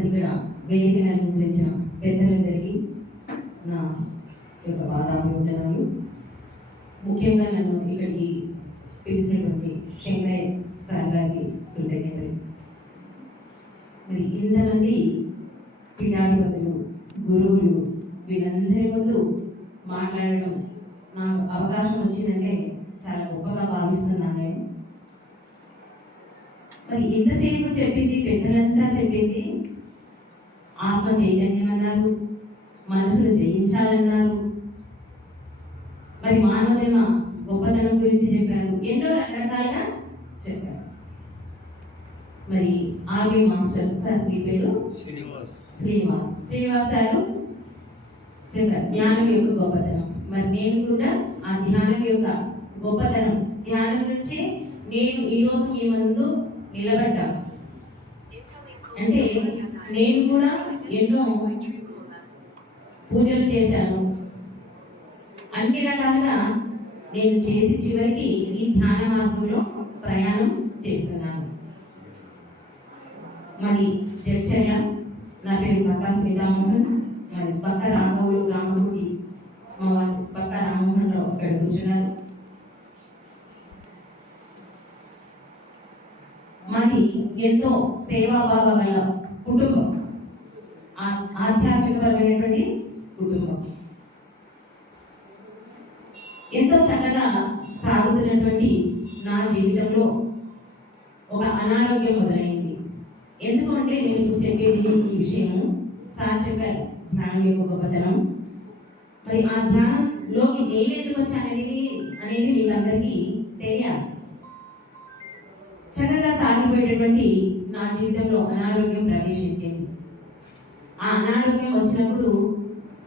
మరి ఇక్కడ వేదికను అలంకరించిన పెద్దలందరికీ నా యొక్క బాధాభివందనాలు. ముఖ్యంగా నన్ను ఇక్కడికి పిలిచినటువంటి శంకరయ్య సార్ గారికి కృతజ్ఞతలు. మరి ఇంతమంది పీఠాధిపతులు, గురువులు వీళ్ళందరి ముందు మాట్లాడడం నాకు అవకాశం వచ్చిందంటే చాలా గొప్పగా భావిస్తున్నాను నేను. మరి ఇంతసేపు చెప్పింది పెద్దలంతా చెప్పింది ఆత్మ చైతన్యం అన్నారు, మనసును జయించాలన్నారు, మరి మానవ జన్మ గొప్పతనం గురించి చెప్పారు, ఎన్నో రకరకాలుగా చెప్పారు. మరి ఆర్మీ మాస్టర్ సార్ మీ పేరు శ్రీనివాస్ గారు చెప్పారు ధ్యానం యొక్క గొప్పతనం. మరి నేను కూడా ఆ ధ్యానం యొక్క గొప్పతనం, ధ్యానం నుంచి నేను ఈరోజు మీ ముందు నిలబడ్డాను అంటే నేను కూడా ఎన్నో పూజలు చేశాను, అన్ని రకాలుగా నేను చేసి చివరికి ఈ ధ్యాన మార్గంలో ప్రయాణం చేస్తున్నాను. మరి చర్చగా నా పేరు పక్కా శ్రీరామోహన్, మరి పక్క రామగుడి మా వారు పక్క రామమోహన్ రావు అక్కడ కూర్చున్నారు. మరి ఎంతో సేవాభావ గల కుటుంబం, ఆధ్యాత్మికపరమైనటువంటి కుటుంబం, ఎంతో చక్కగా సాగుతున్నటువంటి నా జీవితంలో ఒక అనారోగ్యం మొదలైంది. ఎందుకంటే నేను ఇప్పుడు చెప్పేది ఈ విషయము సార్ చెప్పారు ధ్యానం యొక్క గొప్పతనం. మరి ఆ ధ్యానంలోకి నేను ఎందుకు వచ్చాననేది మీకు అందరికీ తెలియాలి. చక్కగా సాగిపోయేటటువంటి నా జీవితంలో అనారోగ్యం ప్రవేశించింది. ఆ అనారోగ్యం వచ్చినప్పుడు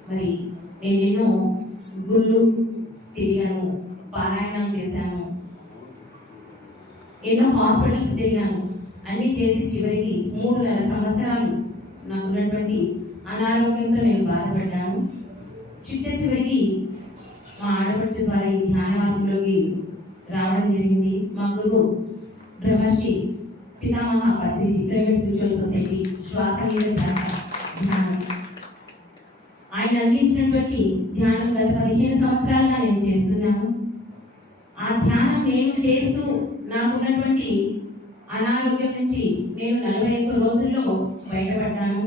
మరి నేను ఎన్నో గుళ్ళు తిరిగాను, పారాయణం చేశాను, ఎన్నో హాస్పిటల్స్ తిరిగాను. అన్నీ చేసి చివరికి 3.5 సంవత్సరాలు నాకు ఉన్నటువంటి అనారోగ్యంతో నేను బాధపడ్డాను. చివరికి మా ఆడపడుచు ద్వారా ఈ ధ్యాన మార్గంలోకి రావడం జరిగింది. మా గురువు బ్రహ్మశ్రీ పితామహ పత్రిజీ ప్రైవేట్ స్పిరిచువల్ సొసైటీ శ్వాస మీద ధ్యానం, ఆయన అందించినటువంటి ధ్యానం గత 15 సంవత్సరాలుగా నేను చేస్తున్నాను. ఆ ధ్యానం నేను చేస్తూ నాకున్నటువంటి అనారోగ్యం నుంచి నేను 41 రోజుల్లో బయటపడ్డాను.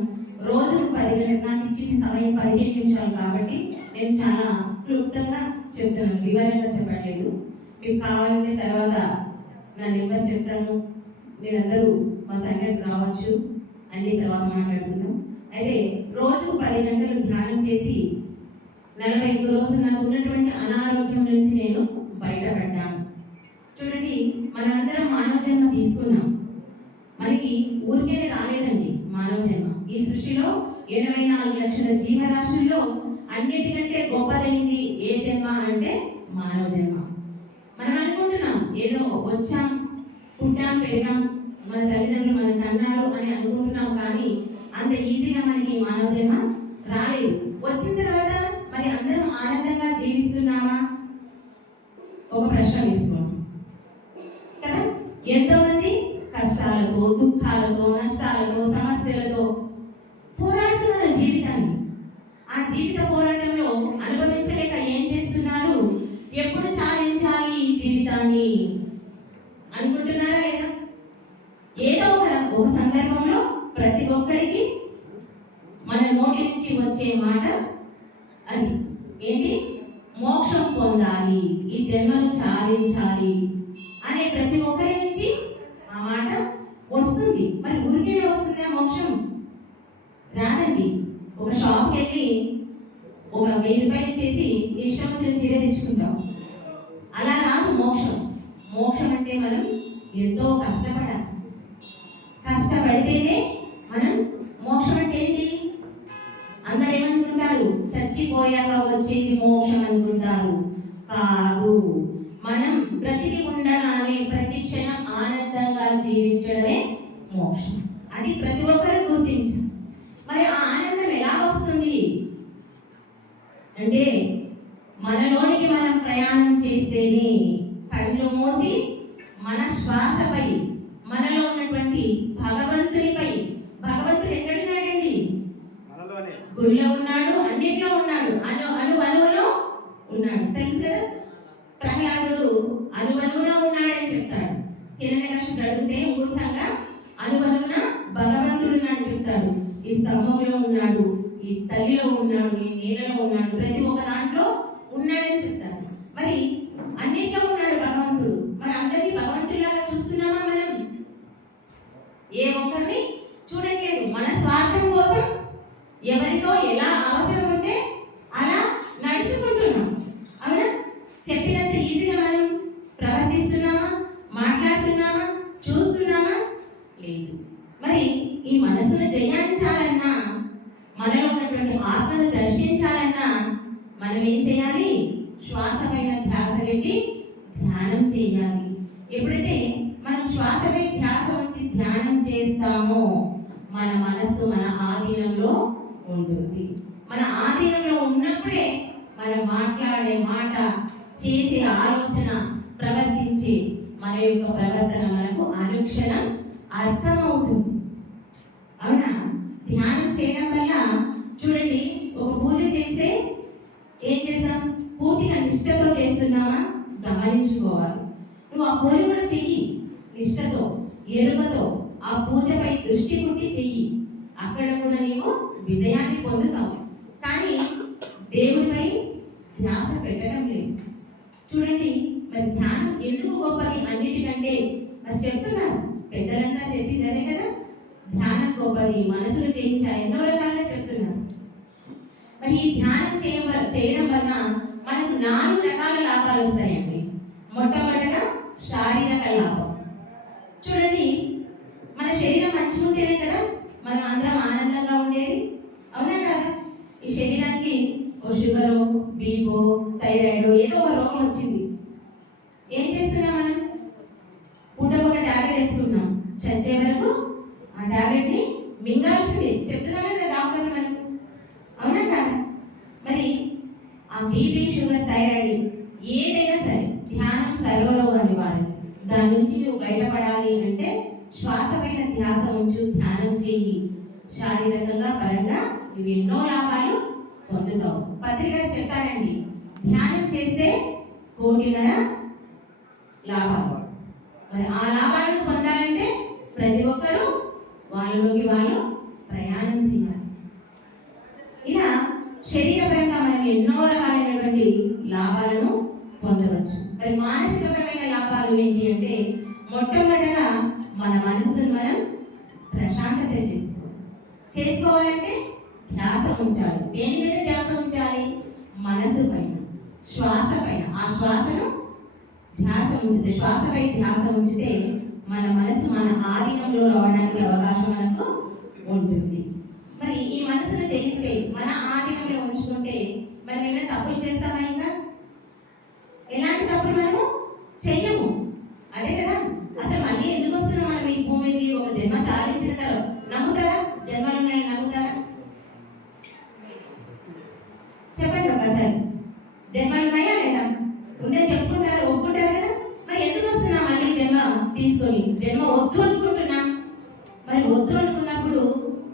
రోజుకు 10 గంటలు, నాకు ఇచ్చిన సమయం 15 నిమిషాలు కాబట్టి నేను చాలా క్లుప్తంగా చెప్తున్నాను, వివరంగా చెప్పట్లేదు. మీకు కావాలంటే తర్వాత నా నెంబర్ చెప్తాను, మీరందరూ మా సంఘటన రావచ్చు అన్ని తర్వాత మాట్లాడుతున్నాం. అయితే రోజుకు 10 గంటలు ధ్యానం చేసి 41 రోజులు నాకు ఉన్నటువంటి అనారోగ్యం నుంచి నేను బయటపడ్డాను. చూడండి, మనందరం మానవ జన్మ తీసుకున్నాం. మనకి ఊరికే రాలేదండి మానవ జన్మ. ఈ సృష్టిలో 84 లక్షల జీవరాశుల్లో అన్నిటికంటే గొప్పదైంది ఏ జన్మ అంటే మానవ జన్మ. మనం అనుకుంటున్నాం ఏదో వచ్చాం, పుట్టాం, పెరిగాం, మన తల్లిదండ్రులు మనకు అన్నారు అని అనుకుంటున్నాం. కానీ అంత ఈజీగా మనకి మానవ జన్మ రాలేదు. వచ్చిన తర్వాత మరి అందరం ఆనందంగా జీవిస్తున్నామా? ఒక ప్రశ్న వేసుకోండి కదా. ఎంతో మంది కష్టాలతో, దుఃఖాలతో, నష్టాలతో, సమస్యలతో పోరాడుతున్నారు జీవితాన్ని. ఆ జీవిత పోరాటంలో అనుభవించలేక ఏం చేస్తున్నారు? ఎప్పుడు చాలించాలి ఈ జీవితాన్ని అనుకుంటున్నారా లేదా? ఏదో ఒక సందర్భంలో ప్రతి ఒక్కరికి మన నోటి నుంచి వచ్చే మాట అది ఏంటి? మోక్షం పొందాలి, ఈ జన్మను చాలించాలి అనే ప్రతి ఒక్కరి నుంచి ఆ మాట వస్తుంది. మరి ఊరికే వస్తుందా మోక్షం? రాదండి. ఒక షాప్కి వెళ్ళి ఒక 1000 రూపాయలు ఇచ్చేసి ఇష్టం వచ్చిన చీర తెచ్చుకుంటాం. అలా రాదు మోక్షం. మోక్షం అంటే మనం ఎంతో కష్టపడాలి. కష్టపడితేనే మనం మోక్షం అంటే ఏంటి? అందరు ఏమనుకుంటారు? చచ్చిపోయాక వచ్చేది మోక్షం అనుకుంటారు. కాదు, మనం బ్రతికి ఉండగానే ప్రతి క్షణం ఆనందంగా జీవించడమే మోక్షం. అది ప్రతి ఒక్కరూ గుర్తించాలి. మరి ఆ ఆనందం ఎలా వస్తుంది అంటే మనలోనికి మనం ప్రయాణం చేస్తేనే. కళ్ళు మూసి మన శ్వాసపై, మనలో ఉన్నటువంటి భగవంతునిపై, భగవంతుడు ఎక్కడున్నాడు? గుడిలో ఉన్నాడు, అన్నిట్లో ఉన్నాడు, అనువనువులో ఉన్నాడు. తెలుసు కదా, ప్రహ్లాదుడు అనువనువున ఉన్నాడని చెప్తాడు. హిరణ్యకశిపుడు అడిగితే మూర్ఖంగా అనువనువున భగవంతుడు ఉన్నాడు చెప్తాడు. ఈ స్తంభంలో ఉన్నాడు, ఈ తల్లిలో ఉన్నాడు, ఈ నీళ్ళలో ఉన్నాడు, ప్రతి ఒక్క దాంట్లో ఉన్నాడని చెప్తాడు. మరి అన్నిట్లో ఉన్నాడు భగవంతుడు. మరి అందరినీ భగవంతుడిలాగా చూస్తున్నామా మనం? ఏ ఒక్కరిని చూడట్లేదు. మన స్వార్థం కోసం ఎవరితో ఎలా అవసరం ఉంటే అలా నడుచుకుంటున్నాం. అవునా? చెప్పినంత ఈజీగా మనం ప్రవర్తిస్తున్నామా, మాట్లాడుతున్నామా, చూస్తున్నామా? లేదు. మరి ఈ మనసును జయించాలన్నా, మనలో ఉన్నటువంటి ఆత్మను దర్శించాలన్నా మనం ఏం చేయాలి? శ్వాసపైన ధ్యాస పెట్టి ధ్యానం చేయాలి. ఎప్పుడైతే మనం శ్వాసపై ధ్యాస ఉంచి ధ్యానం చేస్తామో మన మనస్సు మన ఆధీనంలో ఉంటుంది. మన ఆధీనంలో ఉన్నప్పుడే మనం మాట్లాడే మాట, చేసే ఆలోచన, ప్రవర్తించే మన యొక్క ప్రవర్తన మనకు అనుక్షణం అర్థమవుతుంది. అవునా? ధ్యానం చేయడం వల్ల చూడండి, ఒక పూజ చేస్తే ఏం చేస్తాం? పూర్తిగా నిష్ఠతో చేస్తున్నామా గమనించుకోవాలి. నువ్వు ఆ పూజ కూడా చెయ్యి నిష్ఠతో, ఎరుకతో, ఆ పూజపై దృష్టి పుట్టి చెయ్యి. అక్కడ కూడా నీవు విజయాన్ని పొందుతావు. కానీ దేవుడిపై ధ్యాస పెట్టడం లేదు. చూడండి, మరి ధ్యానం ఎందుకు గొప్పది అన్నిటికంటే మరి చెప్తున్నారు పెద్దలంతా చెప్పింది అదే కదా. ధ్యానం గొప్పది, మనసులు చేయించాలి, ఎన్నో రకాలుగా చెప్తున్నారు. మరి ఈ ధ్యానం చేయడం వల్ల మనకు 4 రకాల లాభాలు వస్తాయండి. మొట్టమొదటిగా శారీరక లాభం. చూడండి, మన శరీరం మంచిగా ఉంటేనే కదా మనం అందరం ఆనందంగా ఉండేది. అవునా కదా? ఈ శరీరానికి ఓ షుగరు, బీపో, థైరాయిడ్ ఏదో ఒక రోగం వచ్చింది. ఏం చేస్తున్నాం మనం? పూటకొక టాబ్లెట్ వేసుకున్నాం, చచ్చే వరకు ఆ టాబ్లెట్ ని మింగాల్సింది చెప్తున్నారు కదా డాక్టర్లు మనకు. అవునా కదా? మరి ఆ బీపీ, షుగర్, థైరాయిడ్ ఏదైనా సరే ధ్యానం సర్వరోగ నివారణ. దాని నుంచి నువ్వు బయటపడాలి అంటే శ్వాస పైన ధ్యాస ఉంచు, ధ్యానం చేయి. శారీరకంగా పరంగా ఇవి ఎన్నో లాభాలు పొందుతావు. పత్రిక చెప్తారండి, ధ్యానం చేస్తే 1,00,00,000 లాభాలు. మరి ఆ లాభాలను పొందాలంటే ప్రతి ఒక్కరూ వాళ్ళలోకి వాళ్ళు ప్రయాణం చేయాలి. ఇలా శరీరపరంగా మనం ఎన్నో రకాలైనటువంటి లాభాలను పొందవచ్చు. మరి మానసికపరమైన లాభాలు ఏంటి అంటే, మొట్టమొదటిగా మన మనసును మనం ప్రశాంతత చేసుకోవాలంటే ధ్యాస ఉంచాలి. దేని మీద ధ్యాస ఉంచాలి? మనసు పైన, శ్వాస పైన. ఆ శ్వాసను ధ్యాస ఉంచితే, శ్వాసపై ధ్యాస ఉంచితే మన మనసు మన ఆధీనంలో రావడానికి అవకాశం మనకు ఉంటుంది. మరి ఈ మనసును తెలిస్తే, మన ఆధీనంలో ఉంచుకుంటే మనం ఏమైనా తప్పులు చేస్తామా? ఇంకా ఎలాంటి తప్పులు మనము చెయ్యము. అదే కదా, అసలు మళ్ళీ ఎందుకు వస్తున్నాం మనం ఈ భూమికి? ఒక జన్మ చాలించిన తర్వాత నమ్ముతారా? జన్మలు ఉన్నాయి నమ్ముతారా? చెప్పండి ఒకసారి. జన్మలు ఉన్నాయా లేదా? ఉందని చెప్పుకుంటారు, ఒప్పుకుంటారు కదా. మరి ఎందుకు వస్తున్నాం మళ్ళీ జన్మ తీసుకొని? జన్మ వద్దు అనుకుంటున్నాం. మరి వద్దు అనుకున్నప్పుడు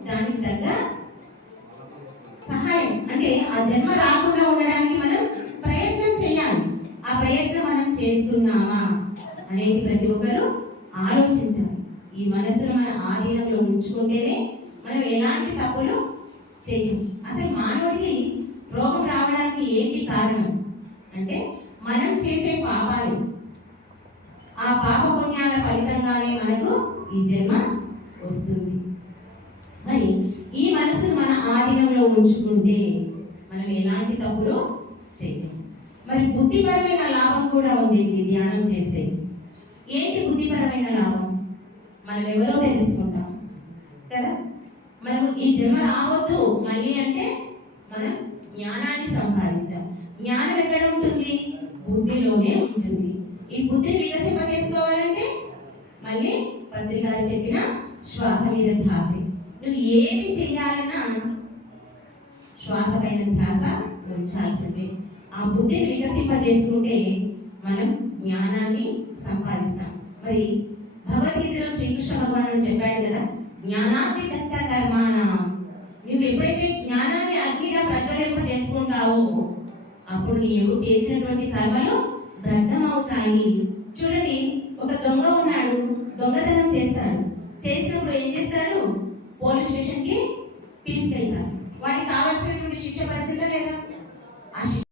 దానికి తగ్గ సహాయం అంటే ఆ జన్మ రాకుండా ఉండడానికి మనం ప్రయత్నం చేయాలి. ఆ ప్రయత్నం మనం చేస్తున్నామా అనేది ప్రతి ఒక్కరూ ఆలోచించాలి. ఈ మనసును మన ఆధీనంలో ఉంచుకుంటేనే మనం ఎలాంటి తప్పులు చేయము. అసలు మానవుడికి రోగం రావడానికి ఏంటి కారణం అంటే మనం చేసే పాపాలు. ఆ పాప పుణ్యాల ఫలితంగానే మనకు ఈ జన్మ వస్తుంది. మరి ఈ మనసును మన ఆధీనంలో ఉంచుకుంటే మనం ఎలాంటి తప్పులు చేయము. మరి బుద్ధిపరమైన లాభం కూడా ఉంది ఈ ధ్యానం చేస్తే. ఏంటి బుద్ధిపరమైన లాభం? మనం ఎవరో తెలుసుకుంటాం కదా. మనము ఈ జన్మ రావద్దు మళ్ళీ అంటే మనం జ్ఞానాన్ని సంపాదించాం. జ్ఞానం ఎక్కడ ఉంటుంది? బుద్ధిలోనే ఉంటుంది. ఈ బుద్ధిని వికసింప చేసుకోవాలంటే మళ్ళీ పత్రికారు చెప్పిన శ్వాస మీద ధ్యాస. నువ్వు ఏది చెయ్యాలన్నా శ్వాస పైన ధ్యాస ఉంచాల్సిందే. ఆ బుద్ధిని వికసింప చేసుకుంటే మనం జ్ఞానాన్ని సంపాదిస్తాం. మరి భగవద్గీతలో శ్రీకృష్ణ భగవానుడు చెప్పాడు కదా, జ్ఞానాతి దత్త కర్మాణం నువ్వు ఎప్పుడైతే జ్ఞానాన్ని అగ్నిగా ప్రజ్వలింప చేసుకుంటావో అప్పుడు నీవు చేసినటువంటి కర్మలు దగ్ధమవుతాయి. చూడండి, ఒక దొంగ ఉన్నాడు, దొంగతనం చేస్తాడు. చేసినప్పుడు ఏం చేస్తాడు? పోలీస్ స్టేషన్కి తీసుకెళ్తాడు. వాడికి కావాల్సినటువంటి శిక్ష పడుతుందా లేదా? ఆ